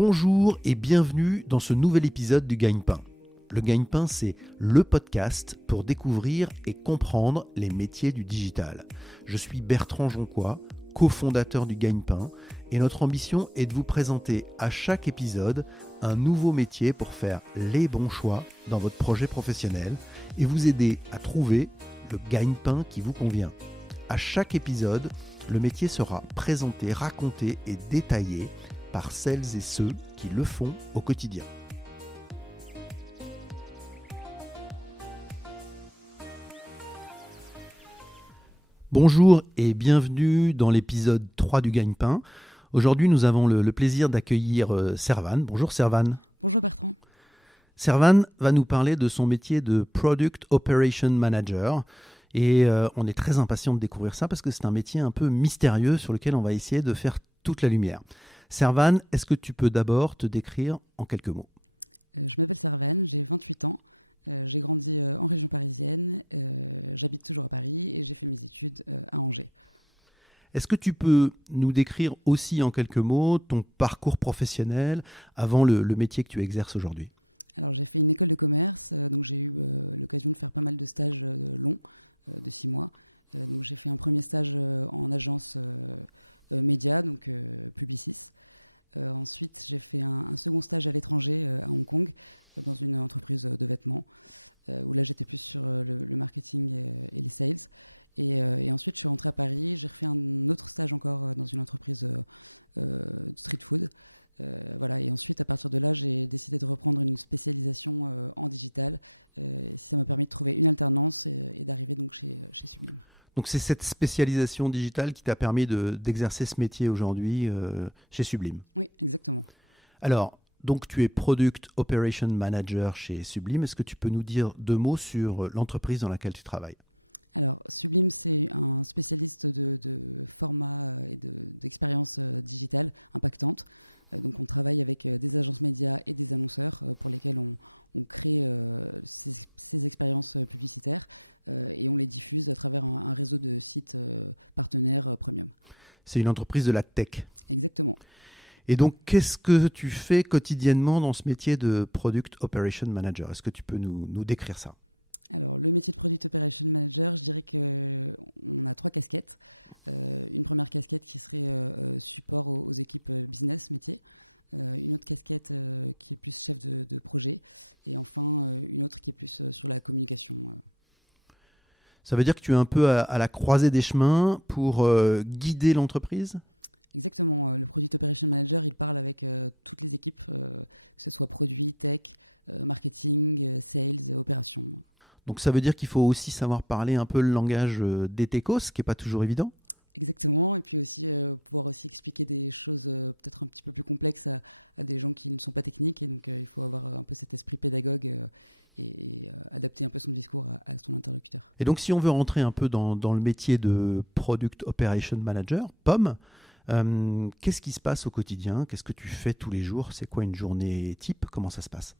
Bonjour et bienvenue dans ce nouvel épisode du Gagne-Pain. Le Gagne-Pain, c'est le podcast pour découvrir et comprendre les métiers du digital. Je suis Bertrand Jonquois, cofondateur du Gagne-Pain, et notre ambition est de vous présenter à chaque épisode un nouveau métier pour faire les bons choix dans votre projet professionnel et vous aider à trouver le gagne-pain qui vous convient. À chaque épisode, le métier sera présenté, raconté et détaillé par celles et ceux qui le font au quotidien. Bonjour et bienvenue dans l'épisode 3 du Gagne-Pain. Aujourd'hui, nous avons le plaisir d'accueillir Servan. Bonjour Servan. Servan va nous parler de son métier de Product Operation Manager. Et on est très impatient de découvrir ça parce que c'est un métier un peu mystérieux sur lequel on va essayer de faire toute la lumière. Servan, est-ce que tu peux d'abord te décrire en quelques mots ? Est-ce que tu peux nous décrire aussi en quelques mots ton parcours professionnel avant le métier que tu exerces aujourd'hui ? Donc c'est cette spécialisation digitale qui t'a permis d'exercer ce métier aujourd'hui chez Sublime. Alors, donc tu es Product Operation Manager chez Sublime. Est-ce que tu peux nous dire deux mots sur l'entreprise dans laquelle tu travailles ? C'est une entreprise de la tech. Et donc, qu'est-ce que tu fais quotidiennement dans ce métier de Product Operation Manager ? Est-ce que tu peux nous décrire ça ? Ça veut dire que tu es un peu à la croisée des chemins pour guider l'entreprise ? Donc ça veut dire qu'il faut aussi savoir parler un peu le langage des techos, ce qui n'est pas toujours évident. Et donc si on veut rentrer un peu dans le métier de Product Operation Manager, POM, qu'est-ce qui se passe au quotidien ? Qu'est-ce que tu fais tous les jours ? C'est quoi une journée type ? Comment ça se passe ?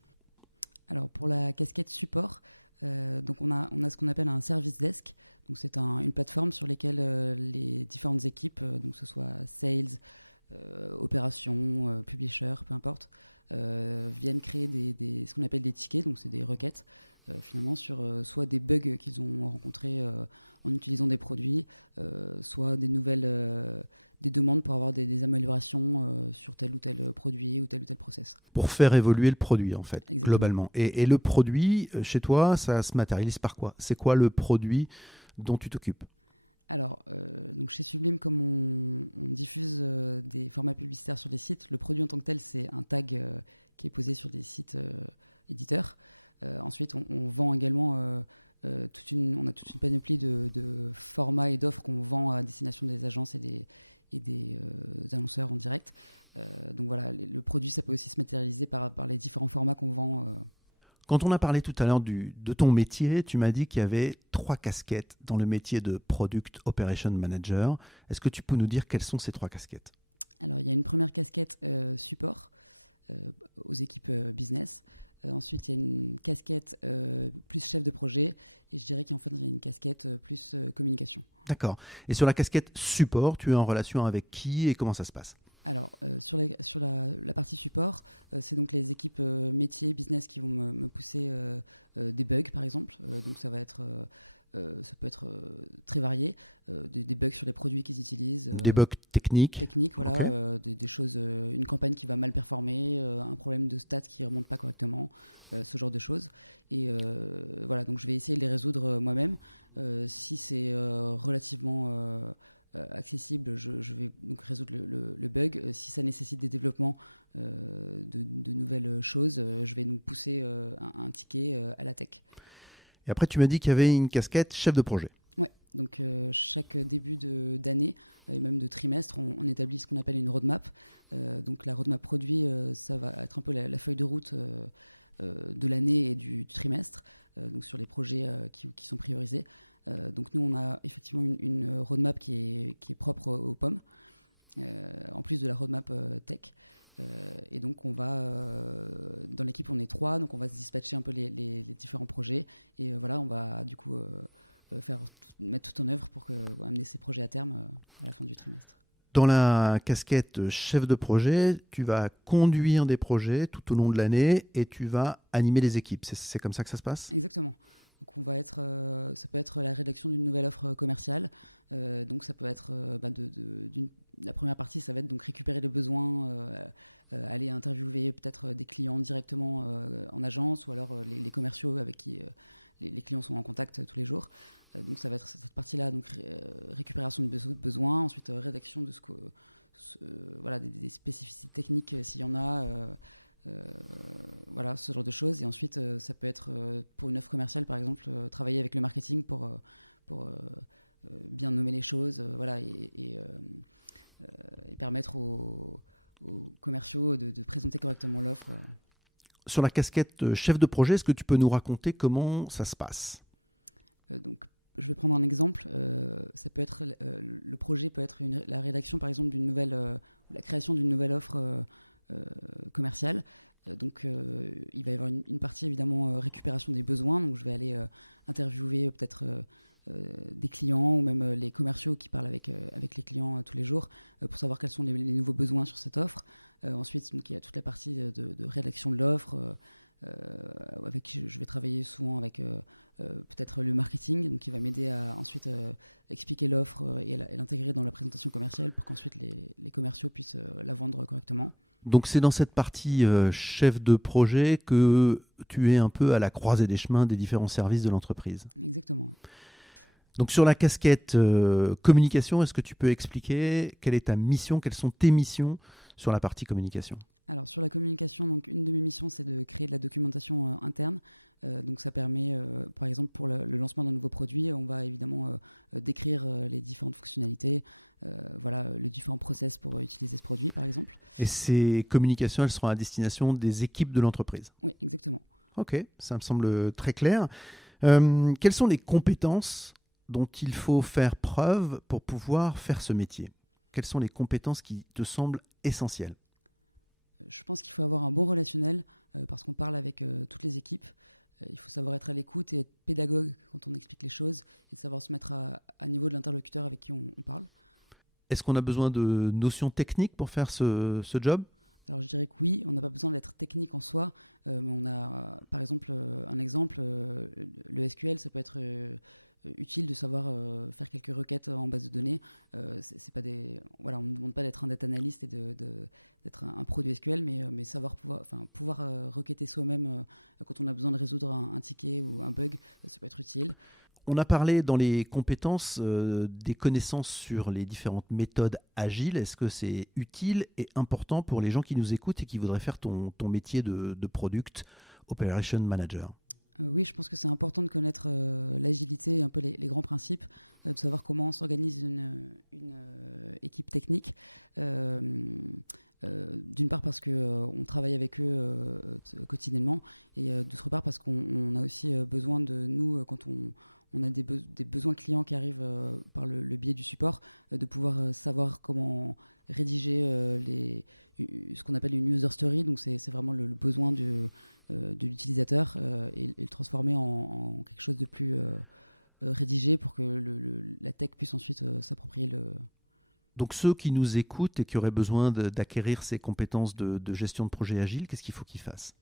Pour faire évoluer le produit, en fait, globalement. Et le produit, chez toi, ça se matérialise par quoi ? C'est quoi le produit dont tu t'occupes ? Quand on a parlé tout à l'heure de ton métier, tu m'as dit qu'il y avait 3 casquettes dans le métier de Product Operation Manager. Est-ce que tu peux nous dire quelles sont ces 3 casquettes ? D'accord. Et sur la casquette support, tu es en relation avec qui et comment ça se passe ? Des bugs techniques. Ok. Et après, tu m'as dit qu'il y avait une casquette chef de projet. Dans la casquette chef de projet, tu vas conduire des projets tout au long de l'année et tu vas animer les équipes. C'est comme ça que ça se passe? Sur la casquette chef de projet, est-ce que tu peux nous raconter comment ça se passe? Donc c'est dans cette partie chef de projet que tu es un peu à la croisée des chemins des différents services de l'entreprise. Donc sur la casquette communication, est-ce que tu peux expliquer quelle est ta mission, quelles sont tes missions sur la partie communication? Et ces communications, elles seront à destination des équipes de l'entreprise. Ok, ça me semble très clair. Quelles sont les compétences dont il faut faire preuve pour pouvoir faire ce métier? Quelles sont les compétences qui te semblent essentielles? Est-ce qu'on a besoin de notions techniques pour faire ce job? On a parlé dans les compétences des connaissances sur les différentes méthodes agiles. Est-ce que c'est utile et important pour les gens qui nous écoutent et qui voudraient faire ton métier de Product Operation Manager? Donc ceux qui nous écoutent et qui auraient besoin d'acquérir ces compétences de gestion de projet agile, qu'est-ce qu'il faut qu'ils fassent?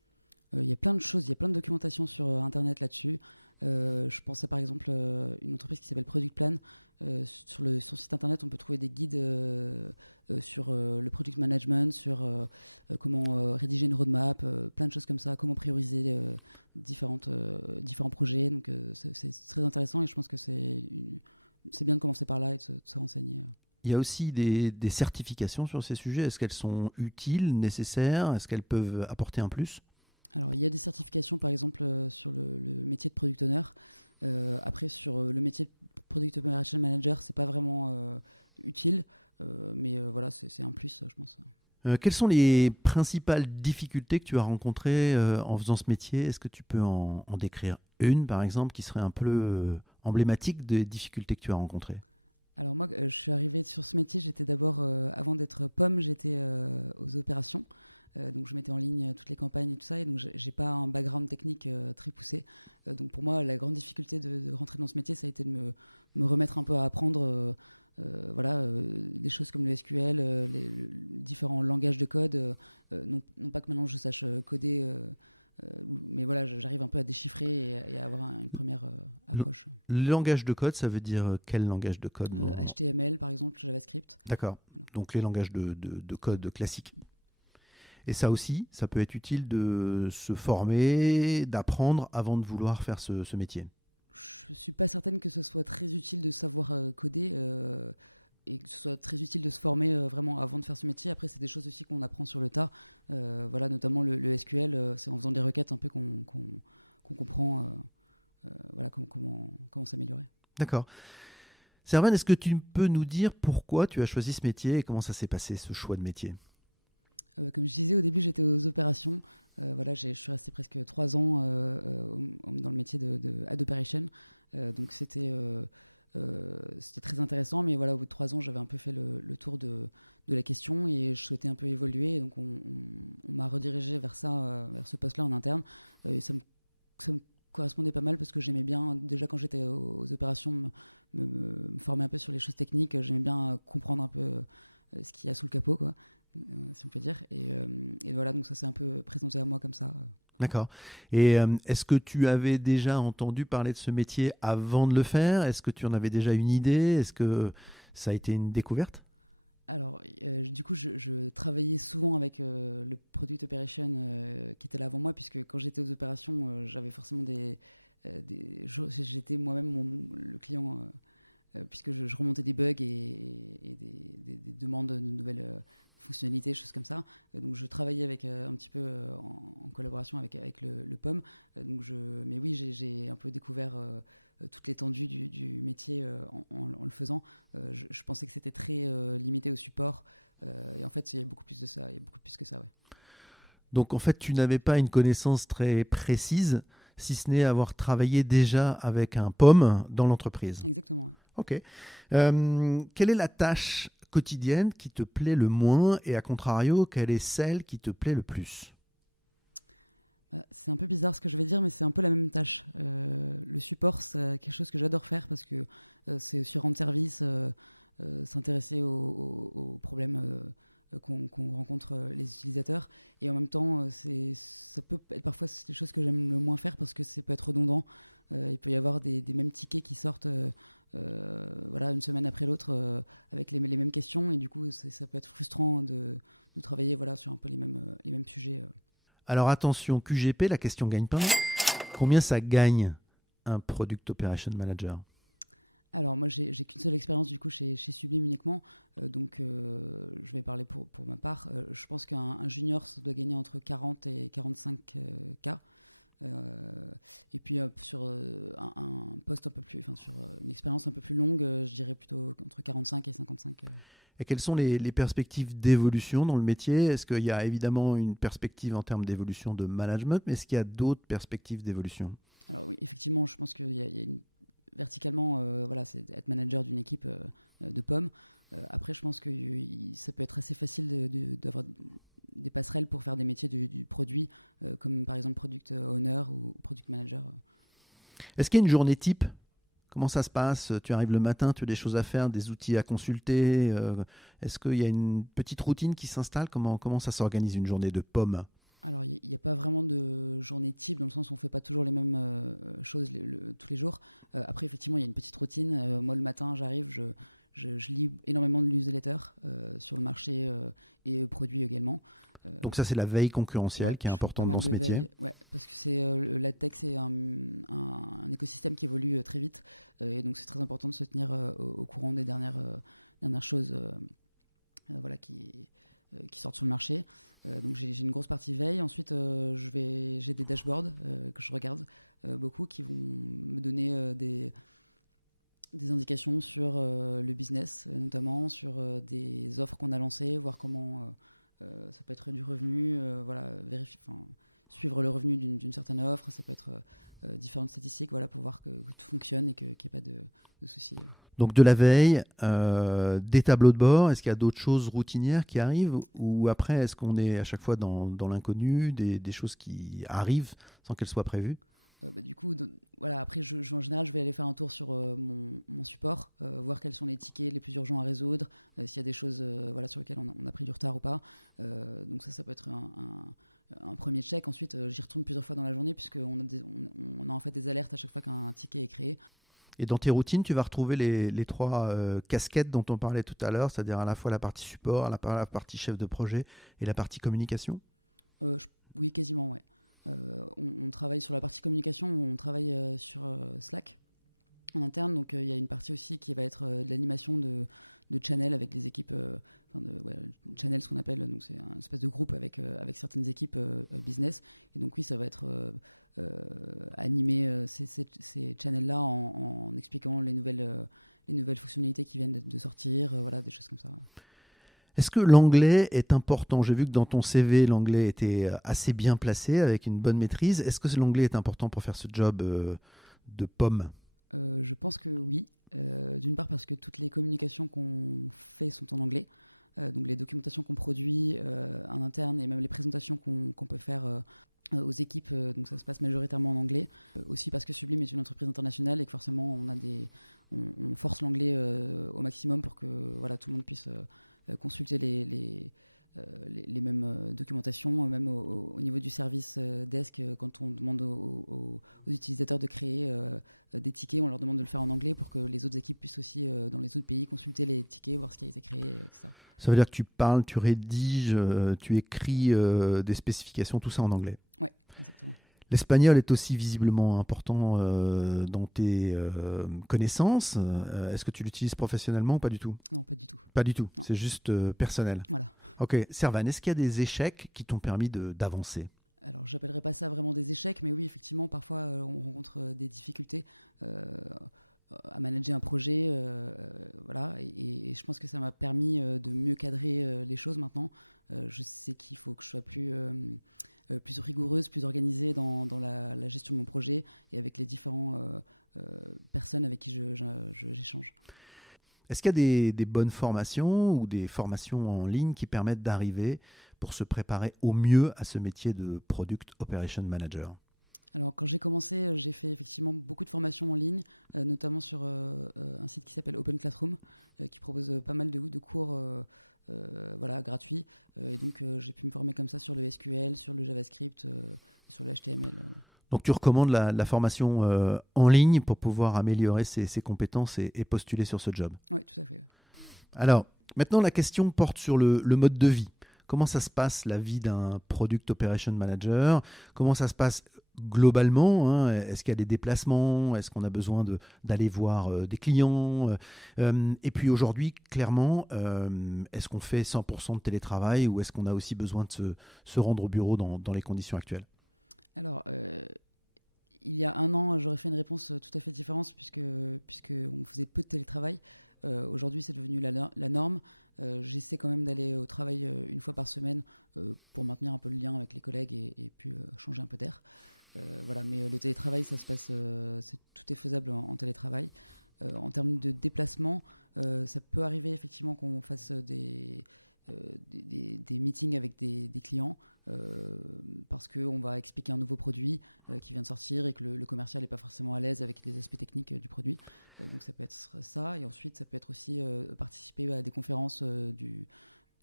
Il y a aussi des certifications sur ces sujets. Est-ce qu'elles sont utiles, nécessaires? Est-ce qu'elles peuvent apporter un plus? Quelles sont les principales difficultés que tu as rencontrées en faisant ce métier? Est-ce que tu peux en décrire une, par exemple, qui serait un peu emblématique des difficultés que tu as rencontrées? Le, le langage de code, ça veut dire quel langage de code? D'accord. Donc les langages de code classiques. Et ça aussi, ça peut être utile de se former, d'apprendre avant de vouloir faire ce métier. D'accord. Servan, est-ce que tu peux nous dire pourquoi tu as choisi ce métier et comment ça s'est passé, ce choix de métier? D'accord. Et est-ce que tu avais déjà entendu parler de ce métier avant de le faire? Est-ce que tu en avais déjà une idée? Est-ce que ça a été une découverte? Donc en fait, tu n'avais pas une connaissance très précise, si ce n'est avoir travaillé déjà avec un pomme dans l'entreprise. Ok. Quelle est la tâche quotidienne qui te plaît le moins et à contrario, quelle est celle qui te plaît le plus? Alors attention, QGP, la question gagne-pain. Combien ça gagne un Product Operation Manager? Et quelles sont les perspectives d'évolution dans le métier? Est-ce qu'il y a évidemment une perspective en termes d'évolution de management, mais est-ce qu'il y a d'autres perspectives d'évolution? Est-ce qu'il y a une journée type? Comment ça se passe? Tu arrives le matin, tu as des choses à faire, des outils à consulter. Est-ce qu'il y a une petite routine qui s'installe? Comment ça s'organise une journée de pomme? Donc ça, c'est la veille concurrentielle qui est importante dans ce métier. Donc de la veille, des tableaux de bord, est-ce qu'il y a d'autres choses routinières qui arrivent ou après est-ce qu'on est à chaque fois dans l'inconnu, des choses qui arrivent sans qu'elles soient prévues? Et dans tes routines, tu vas retrouver les trois casquettes dont on parlait tout à l'heure, c'est-à-dire à la fois la partie support, la partie chef de projet et la partie communication. Est-ce que l'anglais est important? J'ai vu que dans ton CV, l'anglais était assez bien placé, avec une bonne maîtrise. Est-ce que l'anglais est important pour faire ce job de pomme? Ça veut dire que tu parles, tu rédiges, tu écris des spécifications, tout ça en anglais. L'espagnol est aussi visiblement important dans tes connaissances. Est-ce que tu l'utilises professionnellement ou pas du tout? Pas du tout, c'est juste personnel. Ok, Servan, est-ce qu'il y a des échecs qui t'ont permis d'avancer? Est-ce qu'il y a des bonnes formations ou des formations en ligne qui permettent d'arriver pour se préparer au mieux à ce métier de Product Operation Manager? Donc tu recommandes la formation en ligne pour pouvoir améliorer ses compétences et postuler sur ce job. Alors, maintenant la question porte sur le mode de vie. Comment ça se passe la vie d'un Product Operation Manager? Comment ça se passe globalement, hein? Est-ce qu'il y a des déplacements? Est-ce qu'on a besoin d'aller voir des clients? Et puis aujourd'hui, clairement, est-ce qu'on fait 100% de télétravail ou est-ce qu'on a aussi besoin de se rendre au bureau dans les conditions actuelles?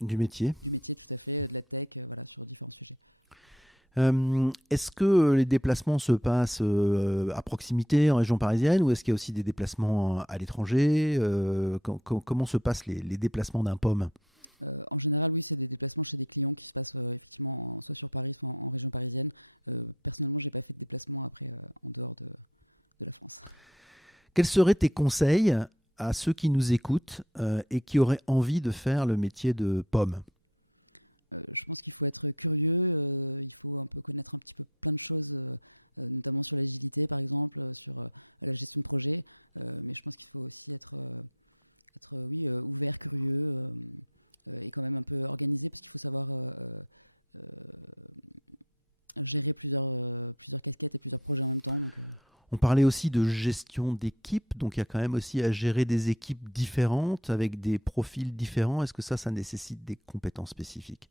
Du métier. Est-ce que les déplacements se passent à proximité, en région parisienne, ou est-ce qu'il y a aussi des déplacements à l'étranger? Comment se passent les déplacements d'un pomme? Quels seraient tes conseils à ceux qui nous écoutent et qui auraient envie de faire le métier de pomme? On parlait aussi de gestion d'équipe, donc il y a quand même aussi à gérer des équipes différentes avec des profils différents. Est-ce que ça nécessite des compétences spécifiques?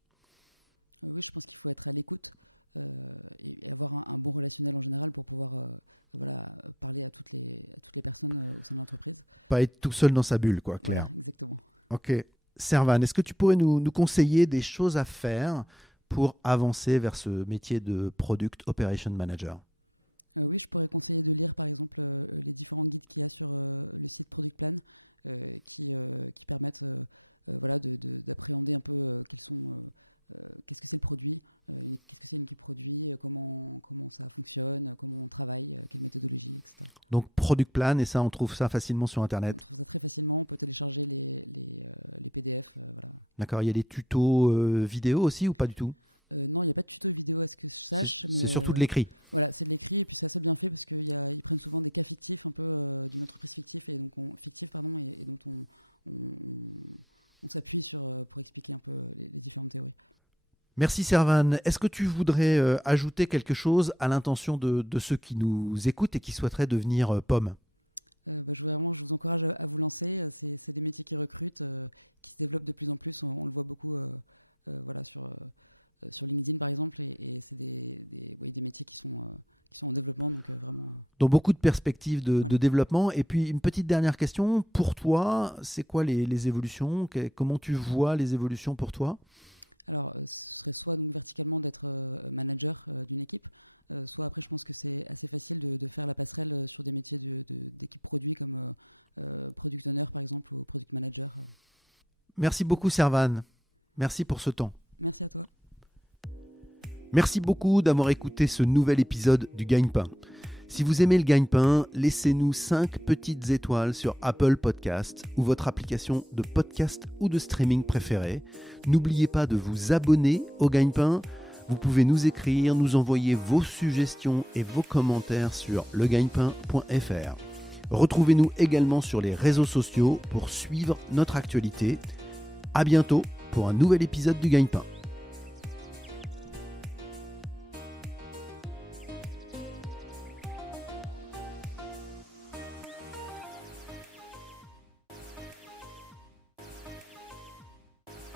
Pas être tout seul dans sa bulle, quoi, Claire. Ok. Servan, est-ce que tu pourrais nous conseiller des choses à faire pour avancer vers ce métier de Product Operation Manager? Donc Product Plan, et ça, on trouve ça facilement sur Internet. D'accord, il y a des tutos vidéo aussi ou pas du tout? C'est surtout de l'écrit. Merci Servan. Est-ce que tu voudrais ajouter quelque chose à l'intention de ceux qui nous écoutent et qui souhaiteraient devenir POM? Donc beaucoup de perspectives de développement. Et puis une petite dernière question. Pour toi, c'est quoi les évolutions? Comment tu vois les évolutions pour toi? Merci beaucoup Servan. Merci pour ce temps. Merci beaucoup d'avoir écouté ce nouvel épisode du Gagne-Pain. Si vous aimez le Gagne-Pain, laissez-nous 5 petites étoiles sur Apple Podcast ou votre application de podcast ou de streaming préférée. N'oubliez pas de vous abonner au Gagne-Pain. Vous pouvez nous écrire, nous envoyer vos suggestions et vos commentaires sur legagnepain.fr. Retrouvez-nous également sur les réseaux sociaux pour suivre notre actualité. À bientôt pour un nouvel épisode du Gagne-Pain.